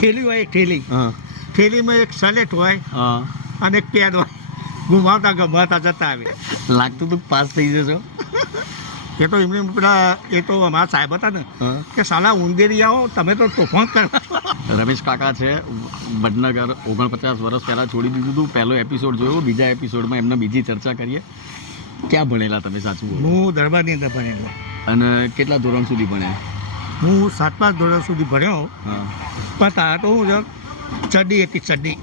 થેલી હોય, એક થેલી. હા થેલીમાં એક સલેટ હોય હા અને એક પેન હોય. ઘુમાવતા ગમાવતા જતા આવે. લાગતું તું પાસ થઈ જશો. એ તો એમને પેલા એ તો અમારા સાહેબ હતા ને હા કે સાલા ઉંદેરી આવો તમે તો તોફાન કરવા. રમેશ કાકા છે વડનગર, 49 વર્ષ પહેલાં છોડી દીધું હતું. પહેલો એપિસોડ જોયો. બીજા એપિસોડમાં એમને બીજી ચર્ચા કરીએ. ક્યાં ભણેલા તમે, સાચું બોલો? હું દરબારની અંદર ભણેલો. અને કેટલા ધોરણ સુધી ભણ્યા? હું 7મા ધોરણ સુધી ભણ્યો. હા પણ તારા તો હું ચડી હતી ચડી.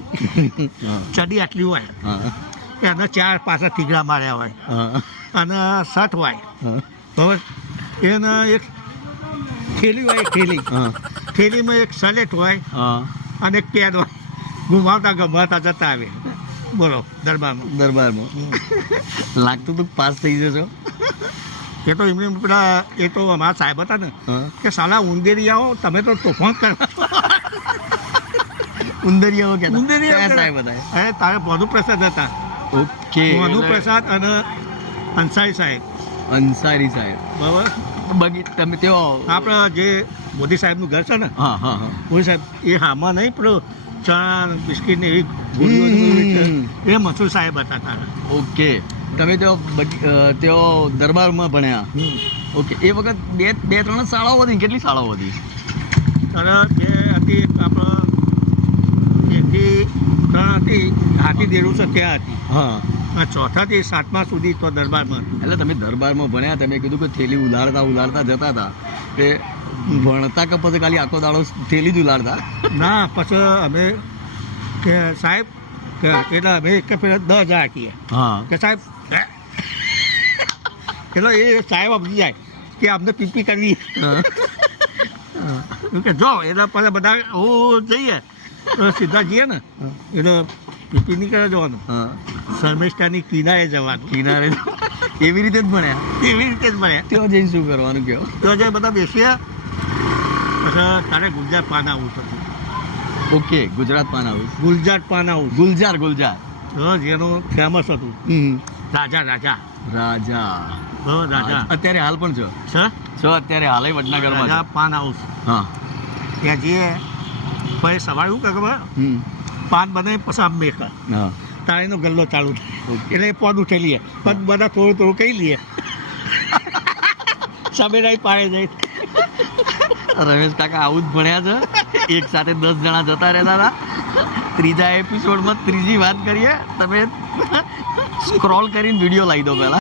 હા ચડી આટલી હોય હા કે એના 4 પાછા ઠીગડા માર્યા હોય હા અને શર્ટ હોય. હા બરાબર. એના એક થેલી હોય, એક થેલી. હા થેલીમાં એક સલેટ હોય હા અને એક પેન હોય. ઘુમાવતા ગમાવતા જતા આવે. બોલો દરબારમાં. દરબારમાં લાગતું તું પાસ થઈ જશો. એ તો એમને પેલા એ તો અમારા સાહેબ હતા ને હા કે સાલા ઉંદેરી આવો તમે તો તોફાન કરવા. ઉંદરિયાઓ કે ઉંદેરીયા સાહેબ હતા? અરે તારે ભાનુ પ્રસાદ હતા. ઓકે. ભાનુ પ્રસાદ અને અંસારી સાહેબ. અંસારી સાહેબ. બરાબર. બાકી તમે તેઓ આપણે જે મોદી સાહેબનું ઘર છે ને, હા હા હા મોદી સાહેબ એ હામાં નહીં પેલો ચણા બિસ્કીટ ને એવી ગોળીઓ એ મસૂર સાહેબ હતા તારા. ઓકે. તમે તેઓ દરબારમાં ભણ્યા? ઓકે. એ વખત બે ત્રણ શાળાઓ હતી. કેટલી શાળાઓ હતી? તારા જે હતી આપણે 1 થી 3 હતી. હાથી દેરું છે ત્યાં હતી. હા. આ 4થા થી 7મા સુધી તો દરબારમાં હતું. એટલે તમે દરબારમાં ભણ્યા, તમે કીધું કે થેલી ઉલાળતા જતા હતા. તે ભણતા કે પછી ખાલી આખો દાડો થેલી જ ઉલાળતા? ના પછી અમે કે સાહેબ કે એટલે અમે એક ફેર 10,000 આપીએ હા કે સાહેબ એટલે એ સાહેબ સમજી જાય કે અમને પીપી કરવી. કે જો એટલે પછી બધા હું જઈએ તો સીધા જઈએ ને એટલે પીપી નહીં કરે જવાનું. હા શર્મિષ્ઠાની કિનારે જવાનું. કિનારે એવી રીતે જ ભણ્યા? એવી રીતે જ મળે. ત્યાં જઈને શું કરવાનું કહો? તો જે બધા બેસીએ પછી તારે ગુલજાર પાન આવું હતું. ઓકે. ગુજરાત પાન હાઉસ. ગુલજાર પાન આવું ગુલજાર. જેનું ફેમસ હતું. રાજા રાજા રાજા. અત્યારે હાલ પણ છો? અત્યારે હાલ વડનગરમાં રાજા છો? પાન હાઉસ. હા ત્યાં જઈએ પછી સવારે શું કરે ખબર? પાન બનાવી પછી આમ મેક હા તાળીનો ગલ્લો ચાલુ થાય. ઓકે. એટલે એ પોદ ઉઠી લઈએ પણ બધા થોડું કહી લઈએ. સમેરાઈ પાડે જાય. રમેશ કાકા આવું જ ભણ્યા છે. એક સાથે 10 જણા જતા રહેતા હતા. ત્રીજા એપિસોડમાં ત્રીજી વાત કરીએ. તમે સ્ક્રોલ કરીને વિડીયો લાવી દો પહેલા.